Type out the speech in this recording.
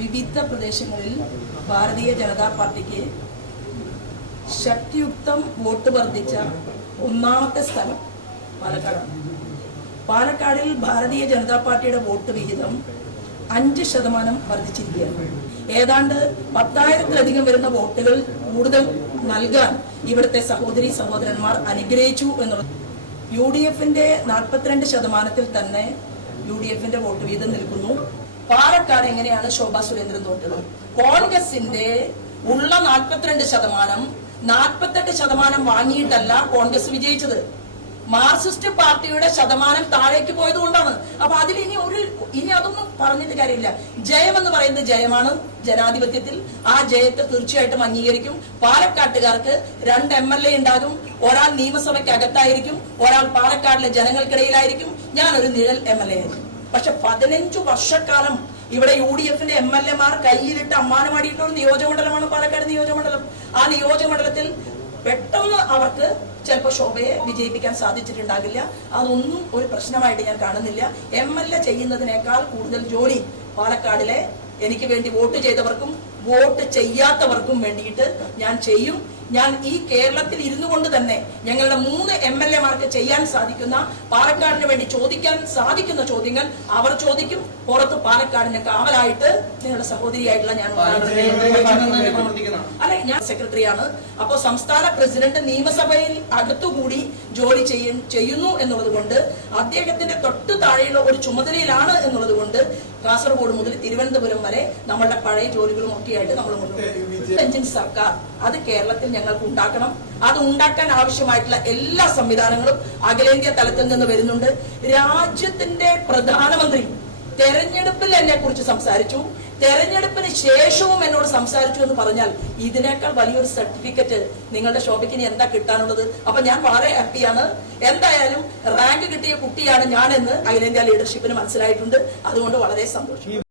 വിവിധ പ്രദേശങ്ങളിൽ ഭാരതീയ ജനതാ പാർട്ടിക്ക് ശക്തിയുക്തം വോട്ട് വർദ്ധിച്ച ഒന്നാമത്തെ സ്ഥലം പാലക്കാടാണ്. പാലക്കാടിൽ ഭാരതീയ ജനതാ പാർട്ടിയുടെ വോട്ട് വിഹിതം 5% വർദ്ധിച്ചിരിക്കുകയാണ്. ഏതാണ്ട് 10,000-ലധികം വരുന്ന വോട്ടുകൾ കൂടുതൽ നൽകാൻ ഇവിടുത്തെ സഹോദരി സഹോദരന്മാർ അനുഗ്രഹിച്ചു എന്നുള്ളത്. UDFന്റെ 42% തന്നെ UDFന്റെ വോട്ട് വീതം നിൽക്കുന്നു. പാലക്കാട് എങ്ങനെയാണ് ശോഭാ സുരേന്ദ്രൻ തോറ്റത്? കോൺഗ്രസിന്റെ ഉള്ള 42% 48% വാങ്ങിയിട്ടല്ല കോൺഗ്രസ് വിജയിച്ചത്. മാർക്സിസ്റ്റ് പാർട്ടിയുടെ ശതമാനം താഴേക്ക് പോയത് കൊണ്ടാണ്. അപ്പൊ അതിൽ ഇനി അതൊന്നും പറഞ്ഞിട്ട് കാര്യമില്ല. ജയം എന്ന് പറയുന്നത് ജയമാണ് ജനാധിപത്യത്തിൽ. ആ ജയത്തെ തീർച്ചയായിട്ടും അംഗീകരിക്കും. പാലക്കാട്ടുകാർക്ക് 2 MLA ഉണ്ടാകും. ഒരാൾ നിയമസഭയ്ക്ക് അകത്തായിരിക്കും, ഒരാൾ പാലക്കാടിലെ ജനങ്ങൾക്കിടയിലായിരിക്കും. ഞാനൊരു നിഴൽ MLA ആയിരിക്കും. പക്ഷെ 15 വർഷക്കാലം ഇവിടെ UDFന്റെ MLA മാർ കയ്യിലിട്ട് അമ്മാനമാടിയിട്ടുള്ള ഒരു നിയോജകമണ്ഡലമാണ് പാലക്കാട് നിയോജകമണ്ഡലം. ആ നിയോജകമണ്ഡലത്തിൽ പെട്ടെന്ന് അവർക്ക് ചിലപ്പോൾ ശോഭയെ വിജയിപ്പിക്കാൻ സാധിച്ചിട്ടുണ്ടാകില്ല. അതൊന്നും ഒരു പ്രശ്നമായിട്ട് ഞാൻ കാണുന്നില്ല. MLA ചെയ്യുന്നതിനേക്കാൾ കൂടുതൽ ജോലി പാലക്കാടിലെ എനിക്ക് വേണ്ടി വോട്ട് ചെയ്തവർക്കും വോട്ട് ചെയ്യാത്തവർക്കും വേണ്ടിയിട്ട് ഞാൻ ചെയ്യും. ഞാൻ ഈ കേരളത്തിൽ ഇരുന്നു കൊണ്ട് തന്നെ ഞങ്ങളുടെ 3 MLA-മാർക്ക് ചെയ്യാൻ സാധിക്കുന്ന, പാലക്കാടിന് വേണ്ടി ചോദിക്കാൻ സാധിക്കുന്ന ചോദ്യങ്ങൾ അവർ ചോദിക്കും. പുറത്ത് പാലക്കാടിന് കാവലായിട്ട് നിങ്ങളുടെ സഹോദരിയായിട്ടുള്ള ഞാൻ അല്ലെ, ഞാൻ സെക്രട്ടറിയാണ്. അപ്പോൾ സംസ്ഥാന പ്രസിഡന്റ് നിയമസഭയിൽ അടുത്തുകൂടി ജോലി ചെയ്യുന്നു എന്നുള്ളത് കൊണ്ട്, അദ്ദേഹത്തിന്റെ തൊട്ടു താഴെയുള്ള ഒരു ചുമതലയിലാണ് എന്നുള്ളത് കൊണ്ട് കാസർഗോഡ് മുതൽ തിരുവനന്തപുരം വരെ നമ്മളുടെ പഴയ ജോലികളും ഒക്കെയായിട്ട് നമ്മൾ മുന്നോട്ട് സർക്കാർ അത് കേരളത്തിൽ ഞങ്ങൾക്ക് ഉണ്ടാക്കണം. അത് ഉണ്ടാക്കാൻ ആവശ്യമായിട്ടുള്ള എല്ലാ സംവിധാനങ്ങളും അഖിലേന്ത്യാ തലത്തിൽ നിന്ന് വരുന്നുണ്ട്. രാജ്യത്തിന്റെ പ്രധാനമന്ത്രി തെരഞ്ഞെടുപ്പിൽ എന്നെ കുറിച്ച് സംസാരിച്ചു, തെരഞ്ഞെടുപ്പിന് ശേഷവും എന്നോട് സംസാരിച്ചു എന്ന് പറഞ്ഞാൽ ഇതിനേക്കാൾ വലിയൊരു സർട്ടിഫിക്കറ്റ് നിങ്ങളുടെ ശോഭയ്ക്ക് ഇനി എന്താ കിട്ടാനുള്ളത്? അപ്പൊ ഞാൻ വളരെ ഹാപ്പിയാണ്. എന്തായാലും റാങ്ക് കിട്ടിയ കുട്ടിയാണ് ഞാനെന്ന് അഖിലേന്ത്യാ ലീഡർഷിപ്പിന് മനസ്സിലായിട്ടുണ്ട്. അതുകൊണ്ട് വളരെ സന്തോഷം.